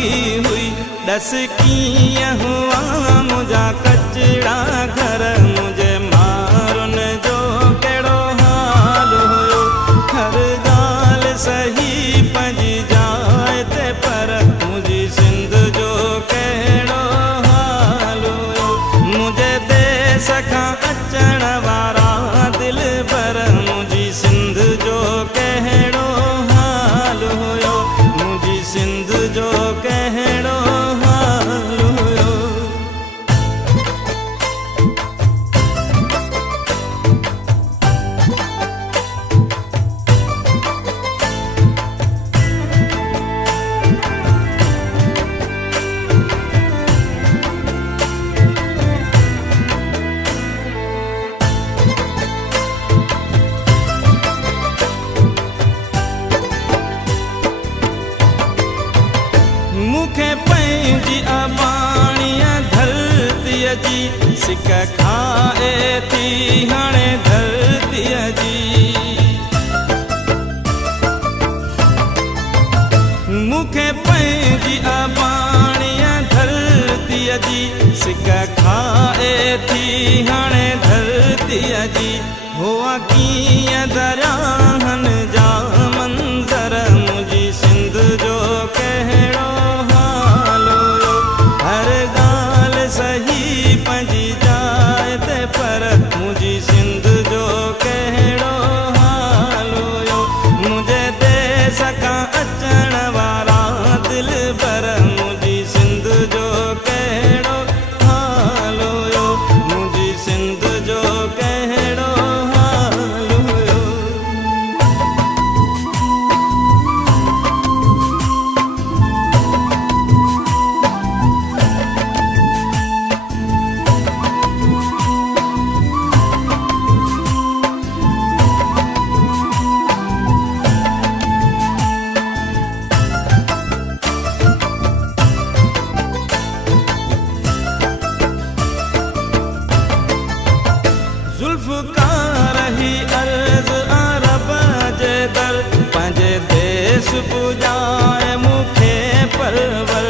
भागी हुई। दस कीअं हुआ मुंहिंजा कचड़ा घर, मुझे मारुन जो कहिड़ो हाल हुयो। हर ॻाल्हि सही पंहिंजी जाइ ते, पर मुंहिंजी सिंध जो कहिड़ो हाल हुयो। मुंहिंजे देस खां अचण वारा दिल पर, मुंहिंजी सिंध जो कहिड़ो हाल हुयो। मुंहिंजी सिंध जो कहिड़ो हाल हुयो। मूंखे पंहिंजी अबाणीअ धरतीअ जी सिक खाए थी हाणे धरतीअ जी। मूंखे पंहिंजी अबाणीअ धरतीअ जी सिक खाए थी हाणे धरतीअ जी। हुआ कीअं दरियाहनि जा मंज़र, मुंहिंजी सिंध जो कहिड़ो हाल हुयो। हर ॻाल्हि सही पंहिंजी जाइ ते, पर मुंहिंजी सिंध जो कहिड़ो हाल हुयो। मुंहिंजे देस खां अचण वारा दिल पर, मुंहिंजी सिंध जो कहिड़ो हाल हुयो। मुंहिंजी सिंध जो कहिड़ो हाल हुयो। ज़ुल्फ़कार ही अर्ज़ अरब जे दर, पंहिंजे देश पुॼाए मूंखे परवर।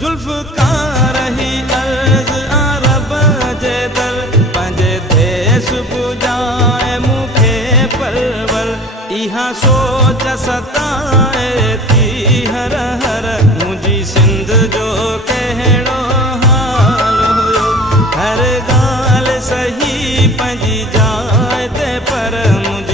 ज़ुल्फ़कार ही अर्ज़ अरब जे दर, पंहिंजे देश पुॼाए मूंखे परवर। इहा सोच सताए थी हर हर, मुंहिंजी सिंध जो कहिड़ो हाल हुयो। हर ॻाल्हि सही पंहिंजी जाइ ते, पर मुंहिंजी